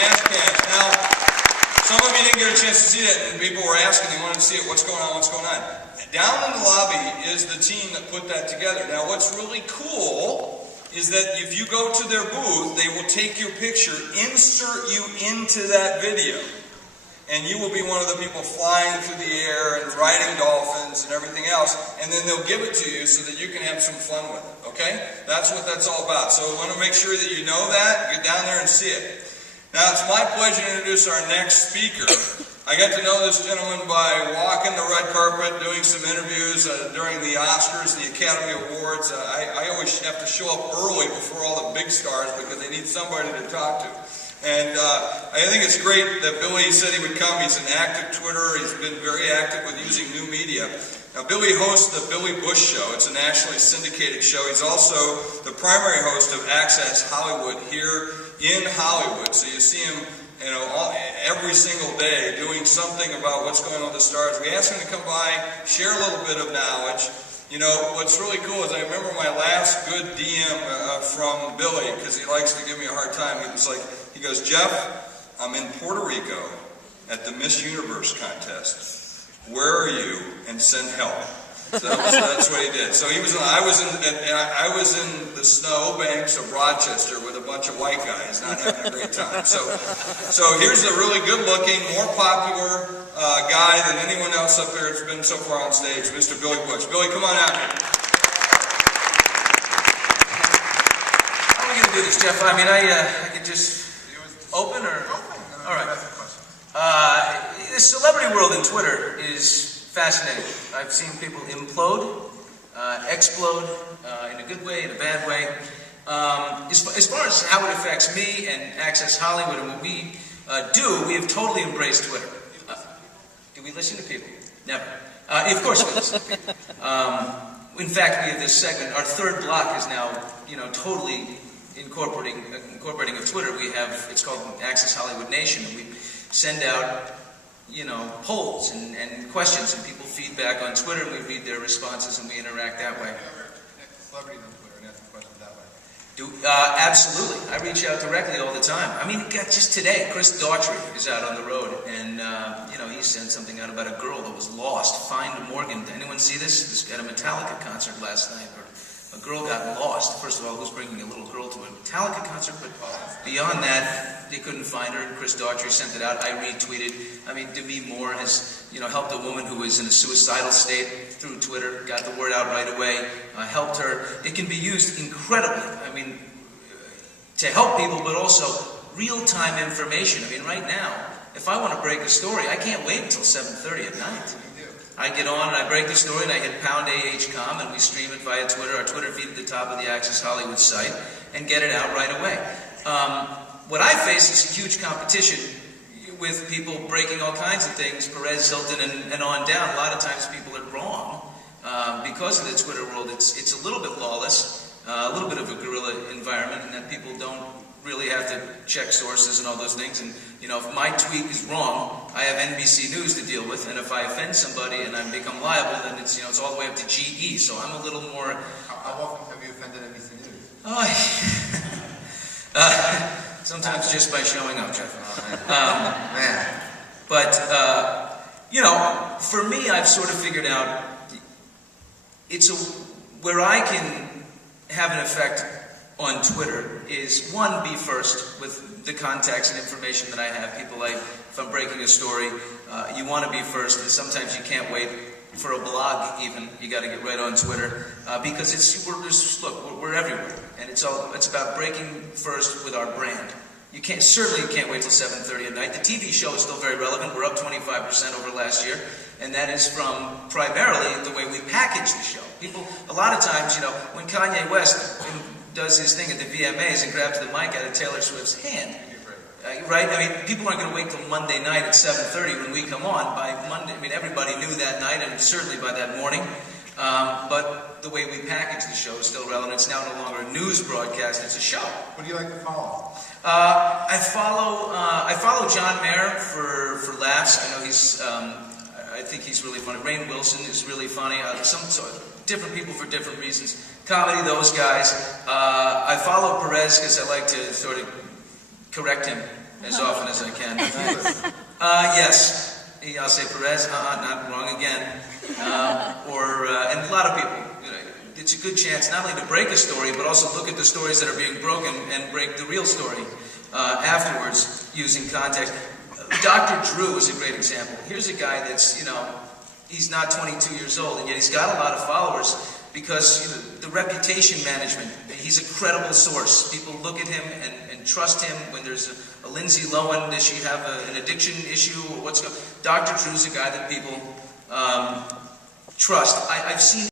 mask cams. Now, some of you didn't get a chance to see that, and people were asking, they wanted to see it, what's going on, what's going on. Down in the lobby is the team that put that together. Now, what's really cool is that if you go to their booth, they will take your picture, insert you into that video. And you will be one of the people flying through the air and riding dolphins and everything else. And then they'll give it to you so that you can have some fun with it. Okay? That's what that's all about. So I want to make sure that you know that. Get down there and see it. Now, it's my pleasure to introduce our next speaker. I got to know this gentleman by walking the red carpet, doing some interviews during the Oscars, the Academy Awards. I always have to show up early before all the big stars because they need somebody to talk to. And I think it's great that Billy said he would come. He's an active Twitter. He's been very active with using new media. Now, Billy hosts the Billy Bush Show. It's a nationally syndicated show. He's also the primary host of Access Hollywood here in Hollywood. So you see him, every single day doing something about what's going on with the stars. We asked him to come by, share a little bit of knowledge. You know, what's really cool is I remember my last good DM from Billy, because he likes to give me a hard time. He goes, Jeff, I'm in Puerto Rico at the Miss Universe contest. Where are you? And send help. So that's what he did. So I was in the snowbanks of Rochester with a bunch of white guys not having a great time. So here's a really good-looking, more popular guy than anyone else up there that's been so far on stage, Mr. Billy Bush. Billy, come on out here. How are we going to do this, Jeff? I mean, I could just open or? Open. All right. The celebrity world in Twitter is fascinating. I've seen people implode, explode, in a good way, in a bad way. As far as how it affects me and Access Hollywood and what we do, we have totally embraced Twitter. Do we listen to people? Never. Of course we listen to people. In fact, we have this segment. Our third block is now, totally incorporating of Twitter. It's called Access Hollywood Nation, and we send out polls and questions, and people feedback on Twitter, and we read their responses, and we interact that way. Celebrities on Twitter and asking questions that way. Absolutely. I reach out directly all the time. I mean, just today, Chris Daughtry is out on the road, and he sent something out about a girl that was lost. Find Morgan. Did anyone see this? This at a Metallica concert last night. A girl got lost. First of all, who's bringing a little girl to a Metallica concert? But beyond that, they couldn't find her. Chris Daughtry sent it out. I retweeted. I mean, Demi Moore has, helped a woman who was in a suicidal state through Twitter. Got the word out right away. Helped her. It can be used incredibly. I mean, to help people, but also real-time information. I mean, right now, if I want to break a story, I can't wait until 7:30 at night. I get on and I break the story and I hit pound AHCOM and we stream it via Twitter, our Twitter feed at the top of the Access Hollywood site, and get it out right away. What I face is a huge competition with people breaking all kinds of things, Perez, Hilton, and on down. A lot of times people are wrong because of the Twitter world. It's a little bit lawless, a little bit of a guerrilla environment, and that people don't really have to check sources and all those things. And if my tweet is wrong, I have NBC News to deal with, and if I offend somebody and I become liable, then it's it's all the way up to GE. So I'm a little more. How often have you offended NBC News? Sometimes just by showing up, Jeff. Man. But for me, I've sort of figured out where I can have an effect on Twitter is, one, be first with the contacts and information that I have. People if I'm breaking a story, you want to be first, and sometimes you can't wait for a blog even. You got to get right on Twitter because we're everywhere, and it's about breaking first with our brand. You certainly can't wait till 7:30 at night. The TV show is still very relevant. We're up 25% over last year, and that is from primarily the way we package the show. People, a lot of times, when Kanye West does his thing at the VMAs and grabs the mic out of Taylor Swift's hand. Right? I mean, people aren't going to wait till Monday night at 7:30 when we come on. By Monday, I mean, everybody knew that night, and certainly by that morning. But the way we package the show is still relevant. It's now no longer a news broadcast, it's a show. What do you like to follow? I follow John Mayer for laughs. I know I think he's really funny. Rainn Wilson is really funny. Different people for different reasons. Comedy, those guys. I follow Perez because I like to sort of correct him as often as I can. Yes. I'll say Perez, not wrong again. And a lot of people, it's a good chance not only to break a story, but also look at the stories that are being broken and break the real story afterwards using context. Dr. Drew is a great example. Here's a guy that's, he's not 22 years old, and yet he's got a lot of followers because the reputation management, he's a credible source. People look at him and trust him. When there's a Lindsay Lohan, does she have an addiction issue, or what's going on? Dr. Drew's a guy that people trust. I've seen